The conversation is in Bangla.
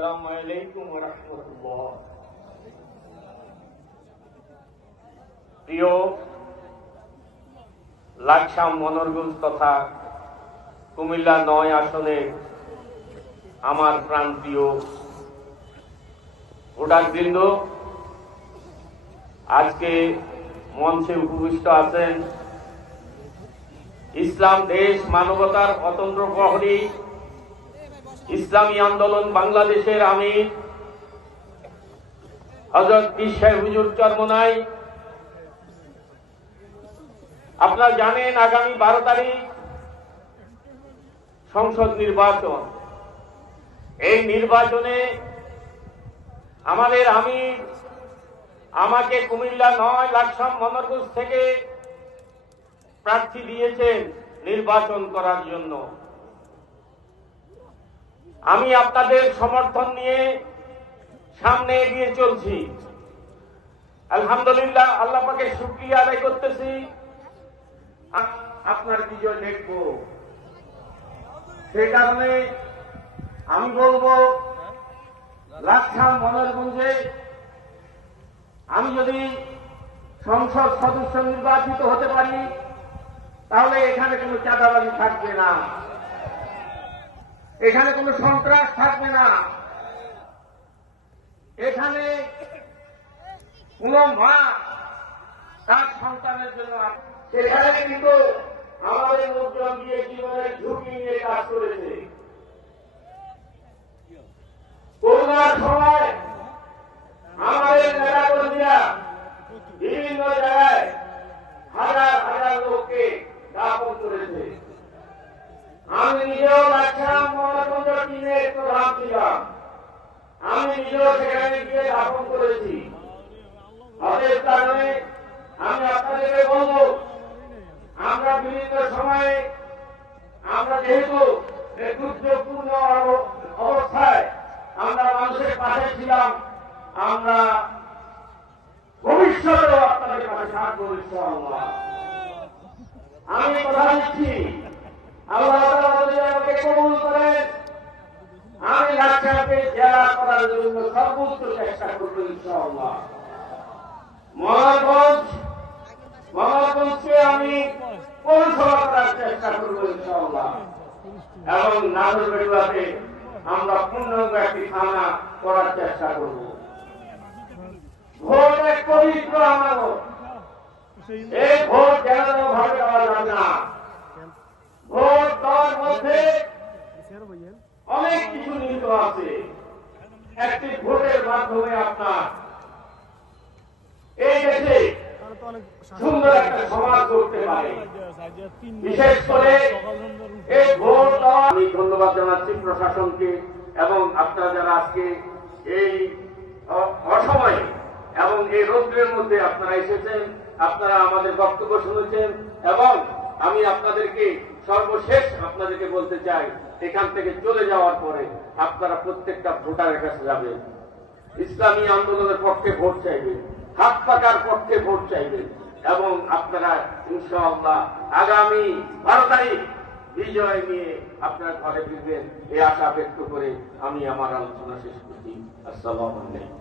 আসসালামু আলাইকুম ওয়া রাহমাতুল্লাহ। প্রিয় লাকসাম, মনোরগঞ্জ তথা কুমিল্লা ৯ আসনে আমার প্রাণপ্রিয় ভোটারবৃন্দ, আজকে মঞ্চে উপবিষ্ট আছেন ইসলাম দেশ মানবতার অতন্ত্র প্রহরী, ইসলামী আন্দোলন বাংলাদেশের আমির হযরত পীর সাহেব হুজুর চরমোনাই। আপনারা জানেন আগামী 12 তারিখ সংসদ নির্বাচন। এই নির্বাচনে আমাদের আমির আমাকে কুমিল্লা ৯ লাকসাম মনোরগঞ্জ থেকে প্রার্থী দিয়েছেন নির্বাচন করার জন্য। আমি আপনাদের সমর্থন নিয়ে সামনে এগিয়ে চলছি। আলহামদুলিল্লাহ, আল্লাহ পাকের শুকরিয়া আদায় করতেছি। আপনার বিজয় দেখব, সেই কারণে আমি বলবো লাকসাম মনোরগঞ্জে আমি যদি সংসদ সদস্য নির্বাচিত হতে পারি, তাহলে এখানে কোনো চাঁদাবাজি থাকবে না, এখানে কোনো সন্ত্রাস থাকবে না, এখানে কোন মা তার সন্তানের জন্য সেখানে কিন্তু আমাদের লোকজন দিয়ে জীবনের ঝুঁকি নিয়ে কাজ করেছে। করোনার সময় আমাদের নেতাকর্মীরা বিভিন্ন জায়গায় হাজার হাজার লোককে দাপন করেছে। আমি নিজেও লাকসাম মনোরগঞ্জ টিমের প্রধান ছিলাম, আমি নিজেও সেখানে গিয়ে দাপন করেছি। অতএব কারণে আমি আপনাদেরকে বলব, আমরা বিভিন্ন সময়ে আমরা যেহেতু দুর্যোগপূর্ণ অবস্থায় আমরা মানুষের পাশে ছিলাম, আমরা ভবিষ্যতেও আপনাদের পাশে থাকবো ইনশাআল্লাহ। আমি কথা দিচ্ছি, আল্লাহ তাআলা যদি আমাকে কবুল করেন, আমি লাকসামকে জেলা করার জন্য সর্বোচ্চ চেষ্টা করব ইনশাআল্লাহ। মনোরগঞ্জকে আমি পৌরসভা করার চেষ্টা করব ইনশাআল্লাহ, এবং নাগরবেড়ুয়াতে আমরা পূর্ণাঙ্গ একটি থানা করার চেষ্টা করব। ভোট এক পবিত্র আমানত, এই ভোট যেন ভাবে দেওয়া যাবে না। ভোট দেওয়ার মধ্যে অনেক কিছু নিহিত আছে। একটি ভোটের মাধ্যমে আপনার এই দেশে সুন্দর একটা সমাজ করতে পারে। বিশেষ করে এই ভোট দেওয়া, আমি ধন্যবাদ জানাচ্ছি প্রশাসনকে এবং আপনারা যারা আজকে এই অসময়ে এবং এই রৌদ্রের মধ্যে আপনারা এসেছেন, আপনারা আমাদের বক্তব্য শুনেছেন। এবং আমি আপনাদেরকে সর্বশেষ আপনাদেরকে বলতে চাই, এখান থেকে চলে যাওয়ার পরে আপনারা প্রত্যেকটা ভোটারের কাছে যাবেন, ইসলামী আন্দোলনের পক্ষে ভোট চাইবেন, হাত পাকার পক্ষে ভোট চাইবেন, এবং আপনারা ইনশাআল্লাহ আগামী 12 তারিখ বিজয় নিয়ে আপনারা ঘরে ফিরবেন, এই আশা ব্যক্ত করে আমি আমার আলোচনা শেষ করছি। আসসালামু আলাইকুম।